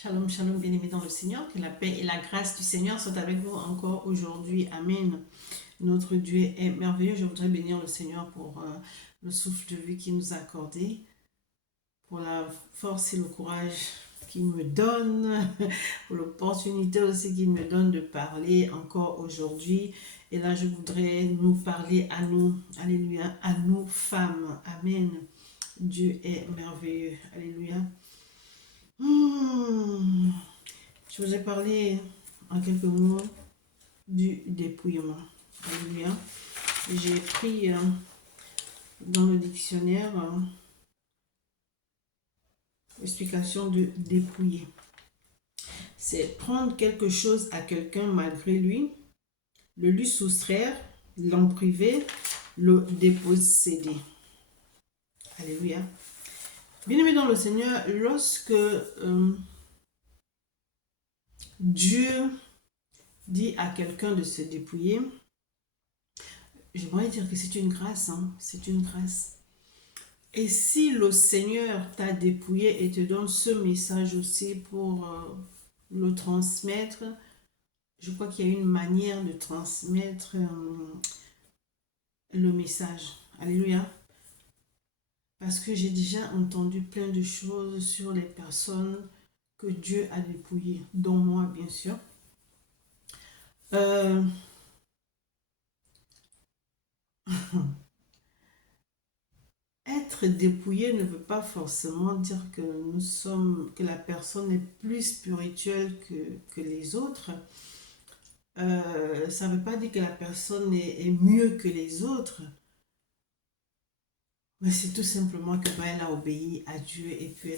Shalom, shalom, bien-aimés dans le Seigneur, que la paix et la grâce du Seigneur soient avec vous encore aujourd'hui. Amen. Notre Dieu est merveilleux. Je voudrais bénir le Seigneur pour le souffle de vie qu'il nous a accordé, pour la force et le courage qu'il me donne, pour l'opportunité aussi qu'il me donne de parler encore aujourd'hui. Et là, je voudrais nous parler à nous, alléluia, à nous femmes. Amen. Dieu est merveilleux. Alléluia. Hmm. Je vous ai parlé en quelques mots du dépouillement. Alléluia. J'ai pris dans le dictionnaire l'explication de dépouiller. C'est prendre quelque chose à quelqu'un malgré lui, le lui soustraire, l'en priver, le déposséder. Alléluia. Bien-aimé dans le Seigneur, lorsque Dieu dit à quelqu'un de se dépouiller, j'aimerais dire que c'est une grâce, c'est une grâce. Et si le Seigneur t'a dépouillé et te donne ce message aussi pour le transmettre, je crois qu'il y a une manière de transmettre le message. Alléluia. Parce que j'ai déjà entendu plein de choses sur les personnes que Dieu a dépouillées, dont moi bien sûr. Être dépouillé ne veut pas forcément dire que que la personne est plus spirituelle que les autres. Ça ne veut pas dire que la personne est mieux que les autres, mais c'est tout simplement que elle a obéi à Dieu et puis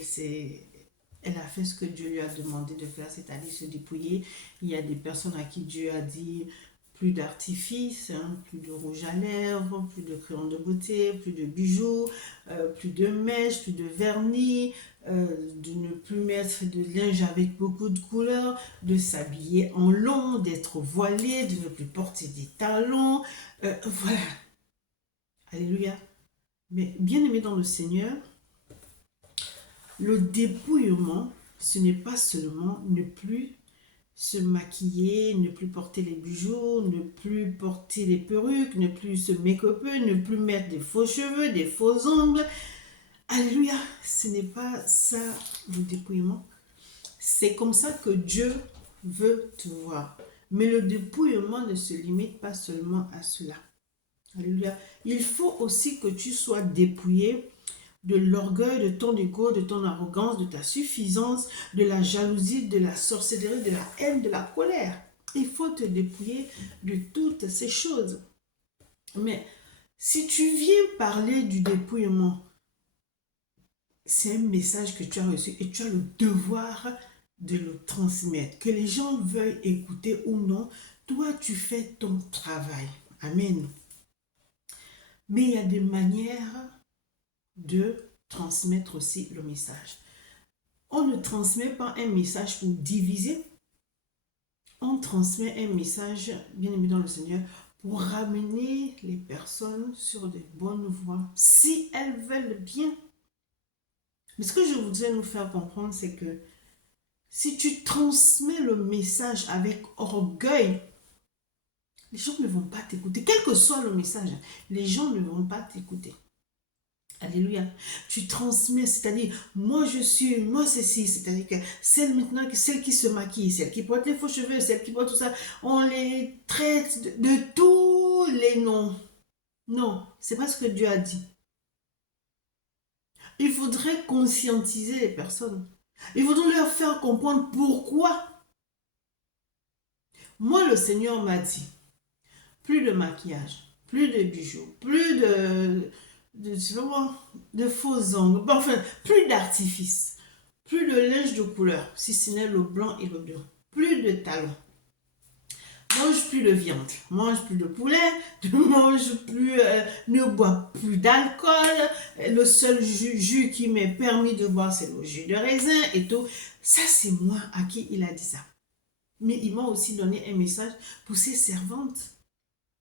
elle a fait ce que Dieu lui a demandé de faire, c'est-à-dire se dépouiller. Il y a des personnes à qui Dieu a dit plus d'artifices, plus de rouge à lèvres, plus de crayon de beauté, plus de bijoux, plus de mèches, plus de vernis, de ne plus mettre de linge avec beaucoup de couleurs, de s'habiller en long, d'être voilé, de ne plus porter des talons. Voilà. Alléluia. Mais bien aimé dans le Seigneur, le dépouillement, ce n'est pas seulement ne plus se maquiller, ne plus porter les bijoux, ne plus porter les perruques, ne plus se make-upper, ne plus mettre des faux cheveux, des faux ongles. Alléluia, ce n'est pas ça le dépouillement. C'est comme ça que Dieu veut te voir. Mais le dépouillement ne se limite pas seulement à cela. Alléluia. Il faut aussi que tu sois dépouillé de l'orgueil, de ton ego, de ton arrogance, de ta suffisance, de la jalousie, de la sorcellerie, de la haine, de la colère. Il faut te dépouiller de toutes ces choses. Mais si tu viens parler du dépouillement, c'est un message que tu as reçu et tu as le devoir de le transmettre. Que les gens veuillent écouter ou non, toi tu fais ton travail. Amen. Mais il y a des manières de transmettre aussi le message. On ne transmet pas un message pour diviser. On transmet un message, bien aimé dans le Seigneur, pour ramener les personnes sur de bonnes voies, si elles veulent bien. Mais ce que je voudrais nous faire comprendre, c'est que si tu transmets le message avec orgueil, les gens ne vont pas t'écouter. Quel que soit le message, les gens ne vont pas t'écouter. Alléluia. Tu transmets, c'est-à-dire, moi ceci, c'est-à-dire que celle maintenant, celle qui se maquille, celle qui porte les faux cheveux, celle qui porte tout ça, on les traite de tous les noms. Non, c'est pas ce que Dieu a dit. Il faudrait conscientiser les personnes. Il faudrait leur faire comprendre pourquoi. Moi, le Seigneur m'a dit, plus de maquillage, plus de bijoux, plus de faux ongles, enfin, plus d'artifices, plus de linge de couleur, si ce n'est le blanc et le blanc, plus de talons. Mange plus de viande, mange plus de poulet, ne mange plus, ne bois plus d'alcool. Le seul jus qui m'est permis de boire, c'est le jus de raisin et tout. Ça, c'est moi à qui il a dit ça. Mais il m'a aussi donné un message pour ses servantes,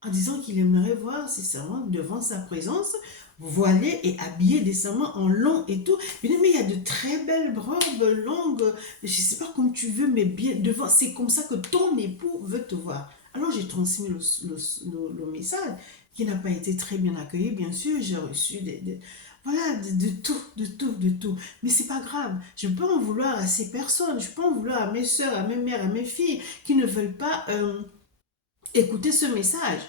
en disant qu'il aimerait voir ses servantes devant sa présence voilée et habillée décemment en long et tout. Mais il y a de très belles robes longues, je sais pas comme tu veux, mais bien devant. C'est comme ça que ton époux veut te voir. Alors j'ai transmis le message qui n'a pas été très bien accueilli, bien sûr. J'ai reçu voilà, de tout, de tout, de tout. Mais c'est pas grave. Je peux en vouloir à ces personnes. Je peux en vouloir à mes soeurs, à mes mères, à mes filles qui ne veulent pas écouter ce message.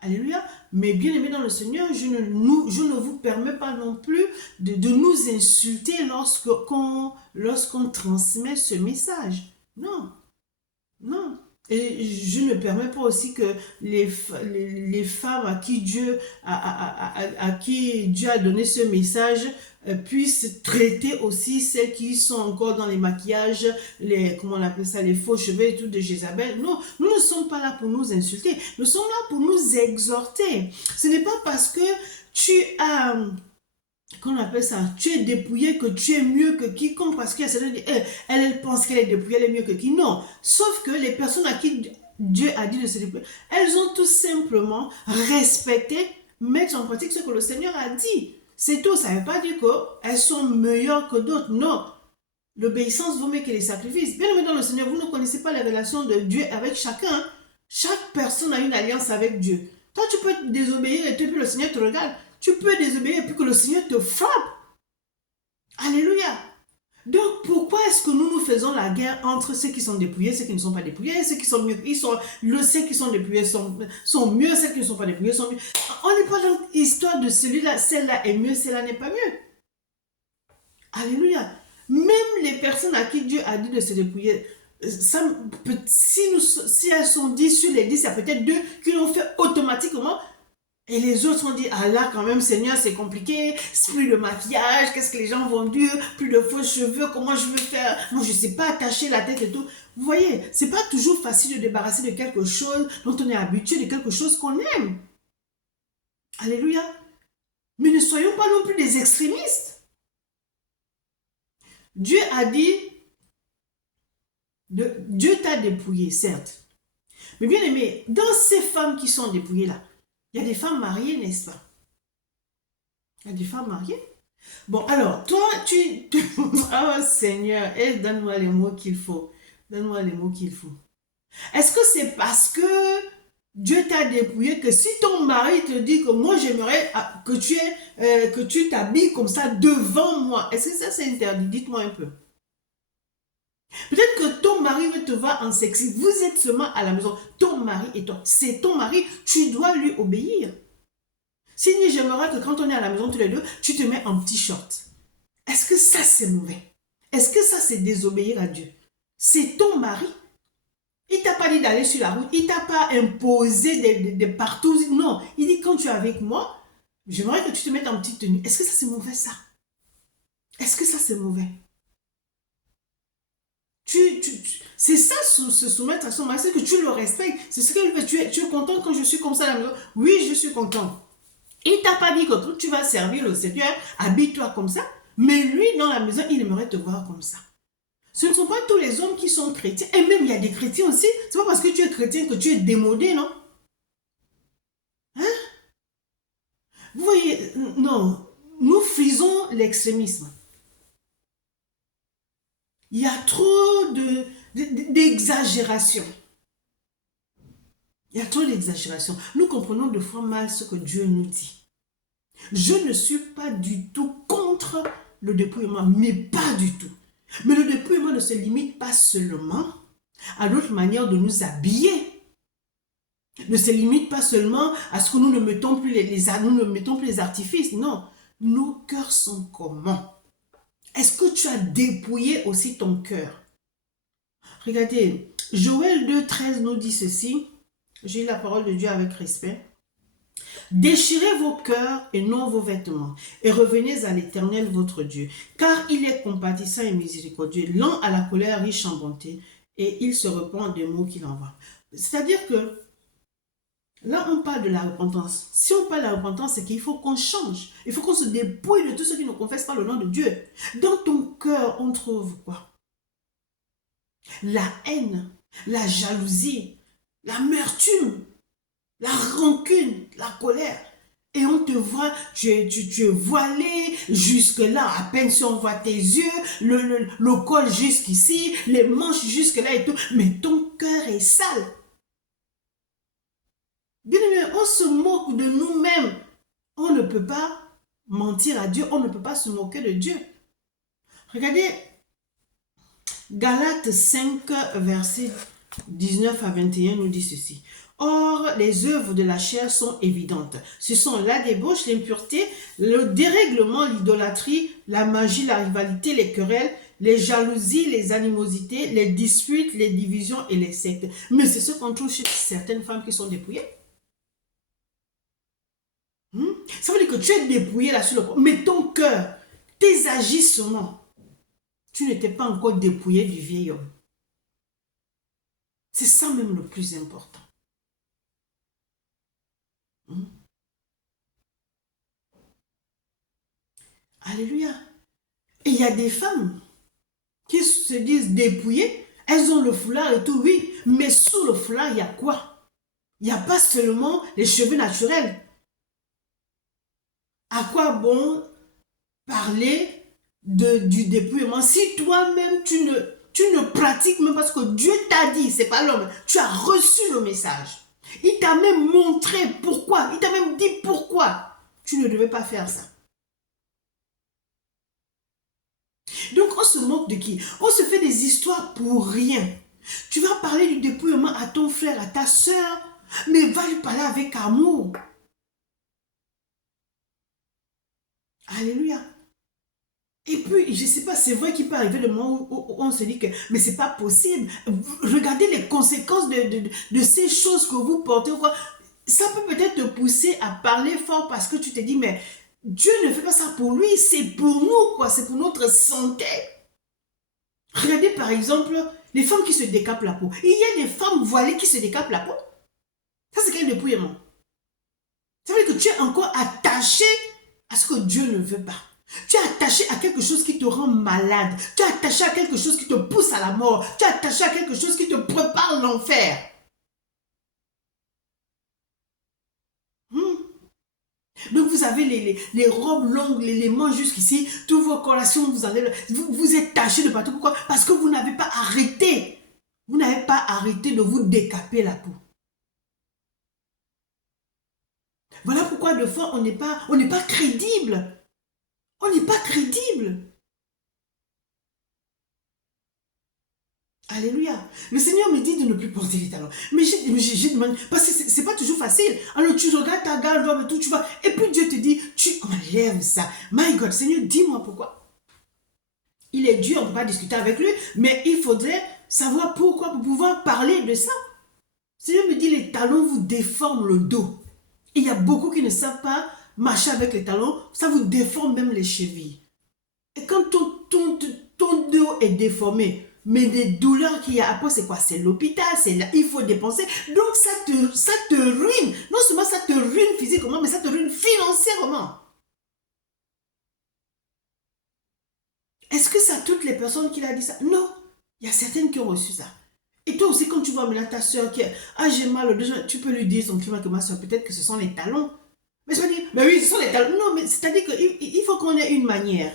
Alléluia. Mais bien aimé dans le Seigneur, je ne vous permets pas non plus de nous insulter lorsqu'on transmet ce message. Non, non. Et je ne permets pas aussi que les femmes à qui Dieu a donné ce message puissent traiter aussi celles qui sont encore dans les maquillages, comment on appelle ça, les faux cheveux et tout de Jézabel. Non, nous ne sommes pas là pour nous insulter. Nous sommes là pour nous exhorter. Ce n'est pas parce que tu as qu'on appelle ça, tu es dépouillé que tu es mieux que quiconque parce qu'il y a certaines qui disent, elle pense qu'elle est dépouillée, elle est mieux que qui. Non, sauf que les personnes à qui Dieu a dit de se dépouiller, elles ont tout simplement respecté, mettre en pratique ce que le Seigneur a dit. C'est tout, ça ne veut pas dire qu'elles sont meilleures que d'autres, non. L'obéissance vaut mieux que les sacrifices. Bien aimé dans le Seigneur, vous ne connaissez pas les relations de Dieu avec chacun. Chaque personne a une alliance avec Dieu. Toi, tu peux désobéir et puis le Seigneur te regarde. Tu peux désobéir et puis que le Seigneur te frappe. Alléluia. Donc, pourquoi est-ce que nous faisons la guerre entre ceux qui sont dépouillés, ceux qui ne sont pas dépouillés, ceux qui sont mieux, ceux qui sont dépouillés sont mieux, ceux qui ne sont pas dépouillés sont mieux. On n'est pas dans l'histoire de celui-là, celle-là est mieux, celle-là n'est pas mieux. Alléluia. Même les personnes à qui Dieu a dit de se dépouiller, si elles sont 10 sur les 10, il y a peut-être 2 qui l'ont fait automatiquement. Et les autres ont dit, ah là quand même Seigneur c'est compliqué, c'est plus de maquillage, qu'est-ce que les gens vont dire, plus de faux cheveux, comment je vais faire, moi je ne sais pas attacher la tête et tout. Vous voyez, c'est pas toujours facile de débarrasser de quelque chose dont on est habitué, de quelque chose qu'on aime. Alléluia. Mais ne soyons pas non plus des extrémistes. Dieu a dit, Dieu t'a dépouillé, certes. Mais bien aimé, dans ces femmes qui sont dépouillées là, il y a des femmes mariées, n'est-ce pas? Il y a des femmes mariées. Bon, alors, toi, oh Seigneur, donne-moi les mots qu'il faut. Donne-moi les mots qu'il faut. Est-ce que c'est parce que Dieu t'a dépouillé que si ton mari te dit que moi j'aimerais que tu t'habilles comme ça devant moi, est-ce que ça c'est interdit? Dites-moi un peu. Peut-être que ton mari veut te voir en sexy. Vous êtes seulement à la maison. Ton mari et toi. C'est ton mari. Tu dois lui obéir. S'il dit, j'aimerais que quand on est à la maison tous les deux, tu te mets en petit short. Est-ce que ça c'est mauvais? Est-ce que ça c'est désobéir à Dieu? C'est ton mari. Il t'a pas dit d'aller sur la route. Il t'a pas imposé de partout. Non. Il dit, quand tu es avec moi, j'aimerais que tu te mettes en petite tenue. Est-ce que ça c'est mauvais ça? Est-ce que ça c'est mauvais? C'est ça, se soumettre à son mari, c'est que tu le respectes. C'est ce qu'il veut. Tu es content quand je suis comme ça à la maison? Oui, je suis content. Il t'a pas dit que quand tu vas servir le Seigneur, habille-toi comme ça. Mais lui, dans la maison, il aimerait te voir comme ça. Ce ne sont pas tous les hommes qui sont chrétiens. Et même, il y a des chrétiens aussi. C'est pas parce que tu es chrétien que tu es démodé, non? Hein? Vous voyez, non. Nous frisons l'extrémisme. Il y a trop d'exagération. Il y a trop d'exagération. Nous comprenons de fois mal ce que Dieu nous dit. Je ne suis pas du tout contre le dépouillement, mais pas du tout. Mais le dépouillement ne se limite pas seulement à notre manière de nous habiller. Ne se limite pas seulement à ce que nous ne mettons plus les artifices. Non, nos cœurs sont comment? Est-ce que tu as dépouillé aussi ton cœur? Regardez, Joël 2,13 nous dit ceci. J'ai la parole de Dieu avec respect. Déchirez vos cœurs et non vos vêtements, et revenez à l'Éternel votre Dieu, car il est compatissant et miséricordieux, lent à la colère, riche en bonté, et il se repent des maux qu'il envoie. C'est-à-dire que là, on parle de la repentance. Si on parle de la repentance, c'est qu'il faut qu'on change. Il faut qu'on se dépouille de tout ce qui ne confesse pas le nom de Dieu. Dans ton cœur, on trouve quoi? La haine, la jalousie, l'amertume, la rancune, la colère. Et on te voit, tu es voilé, jusque-là, à peine si on voit tes yeux, le col jusqu'ici, les manches jusque-là et tout, mais ton cœur est sale. Bien aimé, on se moque de nous-mêmes. On ne peut pas mentir à Dieu, on ne peut pas se moquer de Dieu. Regardez, Galates 5, versets 19 à 21 nous dit ceci. Or, les œuvres de la chair sont évidentes. Ce sont la débauche, l'impureté, le dérèglement, l'idolâtrie, la magie, la rivalité, les querelles, les jalousies, les animosités, les disputes, les divisions et les sectes. Mais c'est ce qu'on trouve chez certaines femmes qui sont dépouillées. Ça veut dire que tu es dépouillé là sur le corps. Mais ton cœur, tes agissements, tu n'étais pas encore dépouillé du vieil homme. C'est ça même le plus important. Alléluia. Et il y a des femmes qui se disent dépouillées. Elles ont le foulard et tout, oui. Mais sous le foulard, il y a quoi? Il n'y a pas seulement les cheveux naturels. À quoi bon parler du dépouillement si toi-même tu ne pratiques même pas ce que Dieu t'a dit, c'est pas l'homme. Tu as reçu le message. Il t'a même montré pourquoi. Il t'a même dit pourquoi tu ne devais pas faire ça. Donc on se moque de qui? On se fait des histoires pour rien. Tu vas parler du dépouillement à ton frère, à ta soeur, mais va lui parler avec amour. Alléluia. Et puis, je ne sais pas, c'est vrai qu'il peut arriver le moment où on se dit que, mais c'est pas possible. Regardez les conséquences de ces choses que vous portez. Quoi. Ça peut peut-être te pousser à parler fort parce que tu te dis, mais Dieu ne fait pas ça pour lui, c'est pour nous, quoi. C'est pour notre santé. Regardez par exemple les femmes qui se décapent la peau. Il y a des femmes voilées qui se décapent la peau. Ça, c'est quel dépouillement? Ça veut dire que tu es encore attaché à ce que Dieu ne veut pas. Tu es attaché à quelque chose qui te rend malade. Tu es attaché à quelque chose qui te pousse à la mort. Tu es attaché à quelque chose qui te prépare l'enfer. Donc vous avez les robes longues, les manches jusqu'ici, tous vos collations, vous êtes tachés de partout. Pourquoi? Parce que vous n'avez pas arrêté. Vous n'avez pas arrêté de vous décaper la peau. Voilà pourquoi de fois on n'est pas crédible. On n'est pas crédible. Alléluia. Le Seigneur me dit de ne plus porter les talons. Mais j'ai demandé, parce que c'est pas toujours facile. Alors tu regardes ta garde-robe et tout, tu vois. Et puis Dieu te dit, tu enlèves ça. My God, Seigneur, dis-moi pourquoi. Il est dur, on ne peut pas discuter avec lui, mais il faudrait savoir pourquoi pour pouvoir parler de ça. Le Seigneur me dit, les talons vous déforment le dos. Il y a beaucoup qui ne savent pas marcher avec les talons, ça vous déforme même les chevilles. Et quand ton dos est déformé, mais des douleurs qu'il y a après, c'est quoi? C'est l'hôpital, il faut dépenser. Donc ça te ruine. Non seulement ça te ruine physiquement, mais ça te ruine financièrement. Est-ce que ça toutes les personnes qui l'ont dit ça? Non. Il y a certaines qui ont reçu ça. Et toi aussi, quand tu vois maintenant ta soeur qui j'ai mal au dos, tu peux lui dire son climat que ma soeur, peut-être que ce sont les talons. Mais je vais dire, mais oui, ce sont les talons. Non, mais c'est-à-dire qu'il faut qu'on ait une manière.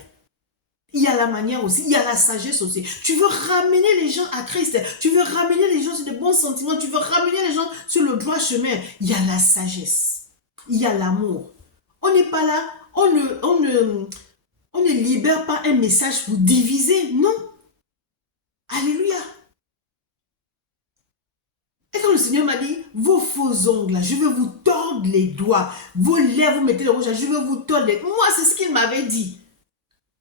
Il y a la manière aussi, il y a la sagesse aussi. Tu veux ramener les gens à Christ, tu veux ramener les gens sur de bons sentiments, tu veux ramener les gens sur le droit chemin. Il y a la sagesse, il y a l'amour. On n'est pas là, on ne libère pas un message pour diviser, non. Alléluia. Et quand le Seigneur m'a dit, vos faux ongles, je vais vous tordre les doigts, vos lèvres, vous mettez le rouge, je vais vous tordre les... Moi, c'est ce qu'il m'avait dit.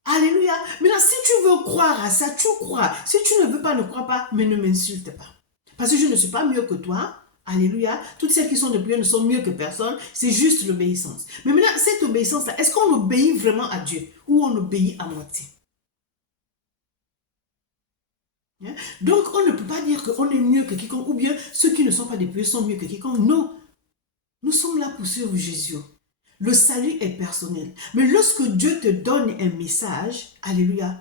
Alléluia. Maintenant, si tu veux croire à ça, tu crois. Si tu ne veux pas, ne crois pas, mais ne m'insulte pas. Parce que je ne suis pas mieux que toi. Alléluia. Toutes celles qui sont de prière ne sont mieux que personne. C'est juste l'obéissance. Mais maintenant, cette obéissance-là, est-ce qu'on obéit vraiment à Dieu ou on obéit à moitié? Donc, on ne peut pas dire qu'on est mieux que quiconque ou bien ceux qui ne sont pas des prières sont mieux que quiconque. Non. Nous sommes là pour suivre Jésus. Le salut est personnel. Mais lorsque Dieu te donne un message, alléluia,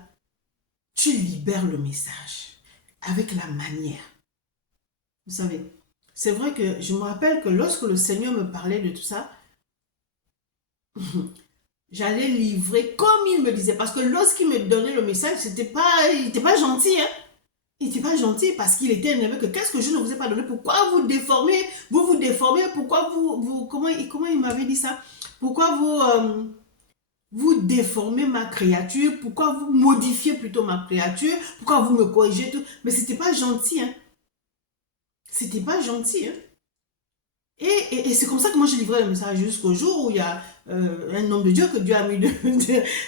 tu libères le message avec la manière. Vous savez, c'est vrai que je me rappelle que lorsque le Seigneur me parlait de tout ça, j'allais livrer comme il me disait. Parce que lorsqu'il me donnait le message, il n'était pas gentil. Hein? Il n'était pas gentil parce qu'il était énervé que qu'est-ce que je ne vous ai pas donné? Pourquoi vous déformez? Vous déformez? Pourquoi comment il m'avait dit ça? Pourquoi vous déformez ma créature? Pourquoi vous modifiez plutôt ma créature? Pourquoi vous me corrigez tout? Mais c'était pas gentil, hein? C'était pas gentil, hein? Et c'est comme ça que moi j'ai livré le message jusqu'au jour où il y a un homme de Dieu que Dieu a mis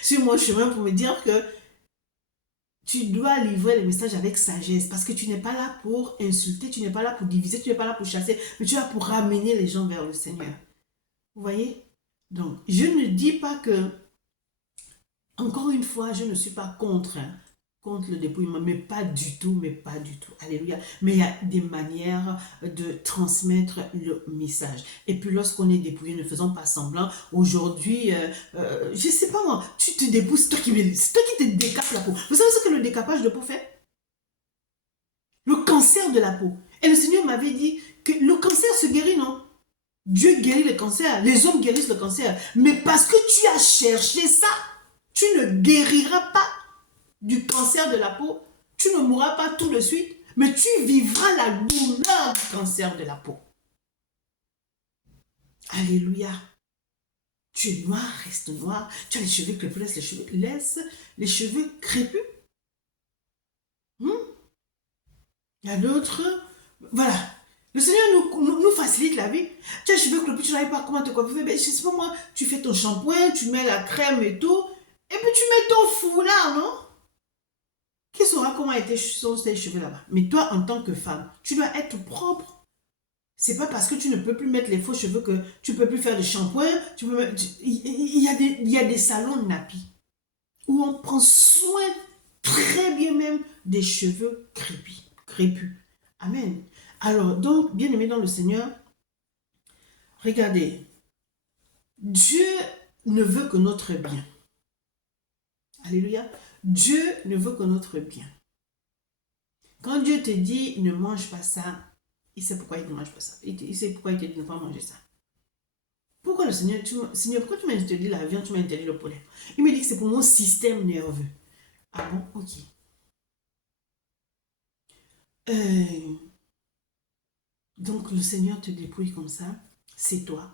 sur mon chemin pour me dire que tu dois livrer le message avec sagesse parce que tu n'es pas là pour insulter, tu n'es pas là pour diviser, tu n'es pas là pour chasser, mais tu es là pour ramener les gens vers le Seigneur. Vous voyez? Donc, je ne dis pas que, encore une fois, je ne suis pas contre le dépouillement, mais pas du tout, mais pas du tout. Alléluia. Mais il y a des manières de transmettre le message. Et puis lorsqu'on est dépouillé, ne faisons pas semblant. Aujourd'hui, je ne sais pas moi, tu te dépouilles, c'est toi qui te décapes la peau. Vous savez ce que le décapage de peau fait? Le cancer de la peau. Et le Seigneur m'avait dit que le cancer se guérit, non? Dieu guérit le cancer, les hommes guérissent le cancer. Mais parce que tu as cherché ça, tu ne guériras pas du cancer de la peau, tu ne mourras pas tout de suite, mais tu vivras la douleur du cancer de la peau. Alléluia. Tu es noir, reste noir. Tu as les cheveux crépus, laisse les cheveux crépus. Il y a d'autres. Voilà. Le Seigneur nous facilite la vie. Tu as les cheveux crépus, tu n'arrives pas comment te coiffer. Mais je sais pas moi, tu fais ton shampoing, tu mets la crème et tout. Et puis tu mets ton foulard, non? Qui saura comment sont tes cheveux là-bas? Mais toi, en tant que femme, tu dois être propre. C'est pas parce que tu ne peux plus mettre les faux cheveux que tu ne peux plus faire de shampoing. Il y a des salons nappis où on prend soin très bien même des cheveux crépus. Amen. Alors, donc, bien aimé dans le Seigneur, regardez, Dieu ne veut que notre bien. Alléluia. Dieu ne veut que notre bien. Quand Dieu te dit ne mange pas ça, il sait pourquoi il ne mange pas ça. Il sait pourquoi il te dit ne pas manger ça. Pourquoi le Seigneur, Seigneur, pourquoi tu m'as interdit la viande, tu m'as interdit le poulet? Il me dit que c'est pour mon système nerveux. Ah bon, ok. Donc le Seigneur te dépouille comme ça, c'est toi.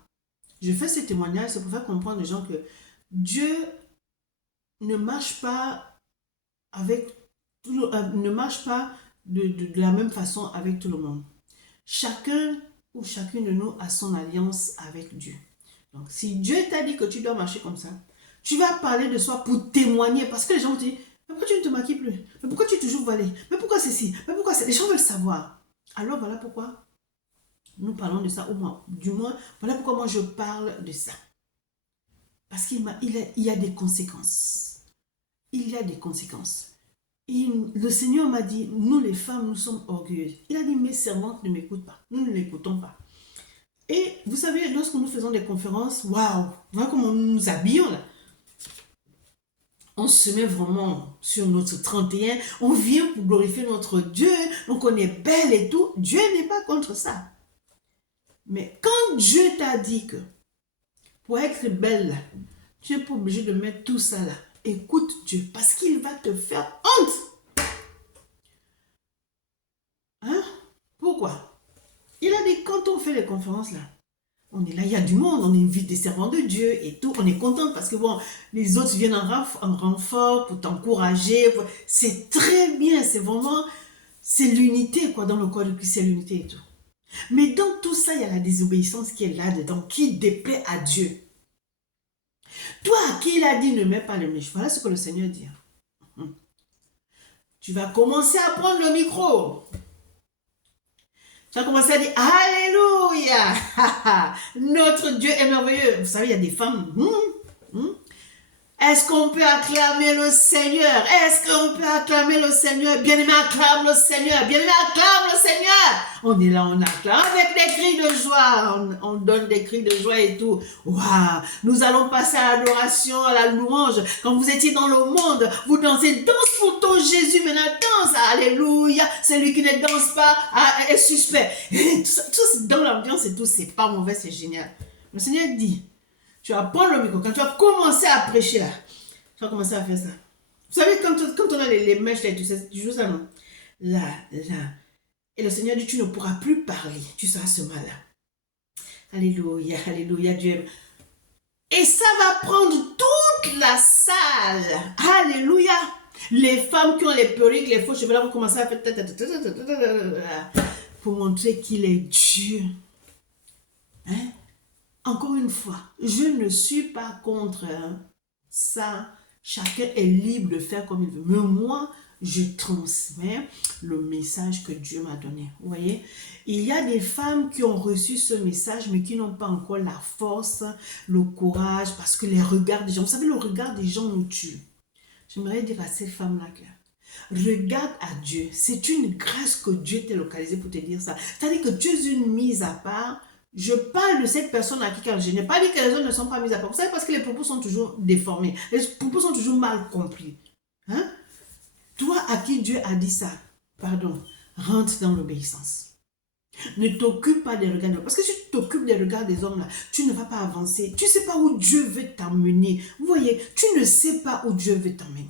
Je fais ce témoignage, c'est pour faire comprendre aux gens que Dieu ne marche pas ne marche pas de la même façon avec tout le monde. Chacun ou chacune de nous a son alliance avec Dieu. Donc, si Dieu t'a dit que tu dois marcher comme ça, tu vas parler de soi pour témoigner parce que les gens vont te dire, mais pourquoi tu ne te maquilles plus? Mais pourquoi tu es toujours voilé? Mais pourquoi ceci? Mais pourquoi c'est? Les gens veulent savoir. Alors, voilà pourquoi nous parlons de ça, au moins, du moins, voilà pourquoi moi je parle de ça. Parce qu'il y a des conséquences. Il y a des conséquences. Le Seigneur m'a dit, nous les femmes, nous sommes orgueilleuses. Il a dit, mes servantes ne m'écoutent pas. Nous ne l'écoutons pas. Et vous savez, lorsque nous faisons des conférences, waouh, voilà comment nous nous habillons là. On se met vraiment sur notre 31, on vient pour glorifier notre Dieu, donc on est belle et tout. Dieu n'est pas contre ça. Mais quand Dieu t'a dit que pour être belle, tu n'es pas obligé de mettre tout ça là. Écoute Dieu, parce qu'il va te faire honte. Hein? Pourquoi? Il a dit, quand on fait les conférences là, on est là, il y a du monde, on invite des servants de Dieu et tout, on est content parce que bon, les autres viennent en renfort pour t'encourager. C'est très bien, c'est vraiment, c'est l'unité quoi, dans le corps de Christ, c'est l'unité et tout. Mais dans tout ça, il y a la désobéissance qui est là-dedans, qui déplaît à Dieu. Toi, à qui il a dit ne mets pas le mèche, voilà ce que le Seigneur dit. Tu vas commencer à prendre le micro. Tu vas commencer à dire Alléluia. Notre Dieu est merveilleux. Vous savez, il y a des femmes. Est-ce qu'on peut acclamer le Seigneur? Est-ce qu'on peut acclamer le Seigneur? Bien-aimé, acclame le Seigneur. Bien-aimé, acclame le Seigneur. On est là, on acclame avec des cris de joie. On donne des cris de joie et tout. Waouh! Nous allons passer à l'adoration, à la louange. Quand vous étiez dans le monde, vous dansez. Danse pour ton Jésus. Maintenant, danse. Alléluia. Celui qui ne danse pas est suspect. Et tout ça, dans l'ambiance et tout, c'est pas mauvais, c'est génial. Le Seigneur dit, Tu vas prendre le micro. Quand tu vas commencer à prêcher là, tu vas commencer à faire ça. Vous savez, quand on a les mèches là, tu joues ça, non? Là, là. Et le Seigneur dit, tu ne pourras plus parler. Tu seras ce mal-là. Alléluia, alléluia, Dieu. Et ça va prendre toute la salle. Alléluia. Les femmes qui ont les perruques, les faux cheveux là vont commencer à faire pour montrer qu'il est Dieu. Hein? Encore une fois, je ne suis pas contre ça. Chacun est libre de faire comme il veut. Mais moi, je transmets le message que Dieu m'a donné. Vous voyez? Il y a des femmes qui ont reçu ce message, mais qui n'ont pas encore la force, le courage, parce que les regards des gens, vous savez, le regard des gens nous tue. J'aimerais dire à ces femmes-là que regarde à Dieu. C'est une grâce que Dieu t'a localisée pour te dire ça. C'est-à-dire que tu es une mise à part. Je parle de cette personne à qui je n'ai pas dit que les autres ne sont pas mises à part. Vous savez, parce que les propos sont toujours déformés. Les propos sont toujours mal compris. Hein? Toi à qui Dieu a dit ça, pardon, rentre dans l'obéissance. Ne t'occupe pas des regards. Parce que si tu t'occupes des regards des hommes là, tu ne vas pas avancer. Tu ne sais pas où Dieu veut t'emmener. Vous voyez, tu ne sais pas où Dieu veut t'emmener.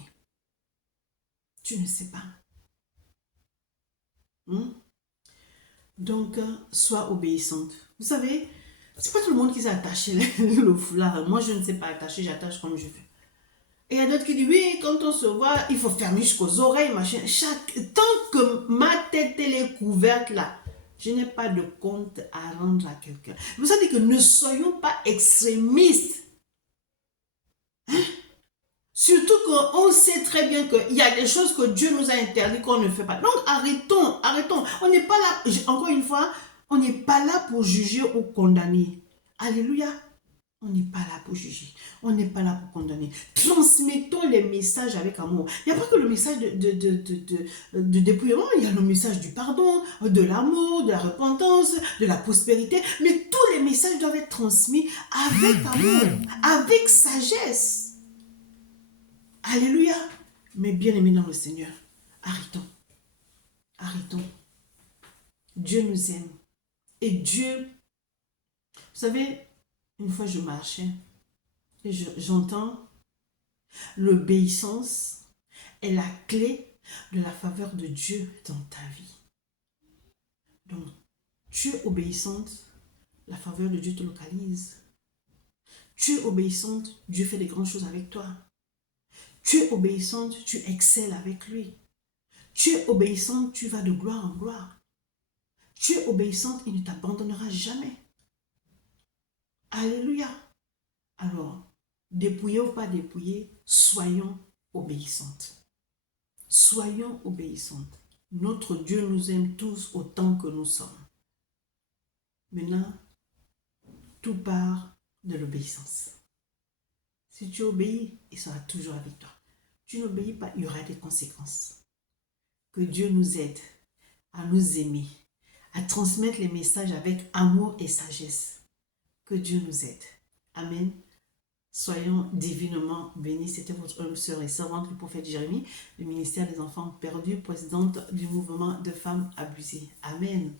Tu ne sais pas. Donc, sois obéissante. Vous savez, c'est pas tout le monde qui sait attacher le foulard. Moi, je ne sais pas attacher, j'attache comme je veux. Et il y a d'autres qui disent, oui, quand on se voit, il faut fermer jusqu'aux oreilles, machin. Tant que ma tête elle est couverte là, je n'ai pas de compte à rendre à quelqu'un. Vous savez que ne soyons pas extrémistes. Hein? Surtout qu'on sait très bien qu'il y a des choses que Dieu nous a interdites qu'on ne fait pas. Donc arrêtons. On n'est pas là, encore une fois, on n'est pas là pour juger ou condamner. Alléluia. On n'est pas là pour juger. On n'est pas là pour condamner. Transmettons les messages avec amour. Il n'y a pas que le message de dépouillement, il y a le message du pardon, de l'amour, de la repentance, de la prospérité. Mais tous les messages doivent être transmis avec amour, avec sagesse. Alléluia. Mais bien aimés dans le Seigneur, arrêtons. Arrêtons. Dieu nous aime. Et Dieu, vous savez, une fois je marchais et j'entends l'obéissance est la clé de la faveur de Dieu dans ta vie. Donc, tu es obéissante, la faveur de Dieu te localise. Tu es obéissante, Dieu fait des grandes choses avec toi. Tu es obéissante, tu excelles avec lui. Tu es obéissante, tu vas de gloire en gloire. Tu es obéissante, il ne t'abandonnera jamais. Alléluia. Alors, dépouillés ou pas dépouillés, soyons obéissantes. Soyons obéissantes. Notre Dieu nous aime tous autant que nous sommes. Maintenant, tout part de l'obéissance. Si tu obéis, il sera toujours avec toi. Tu n'obéis pas, il y aura des conséquences. Que Dieu nous aide à nous aimer, à transmettre les messages avec amour et sagesse. Que Dieu nous aide. Amen. Soyons divinement bénis. C'était votre sœur et servante, le prophète Jérémie, du ministère des enfants perdus, présidente du mouvement de femmes abusées. Amen.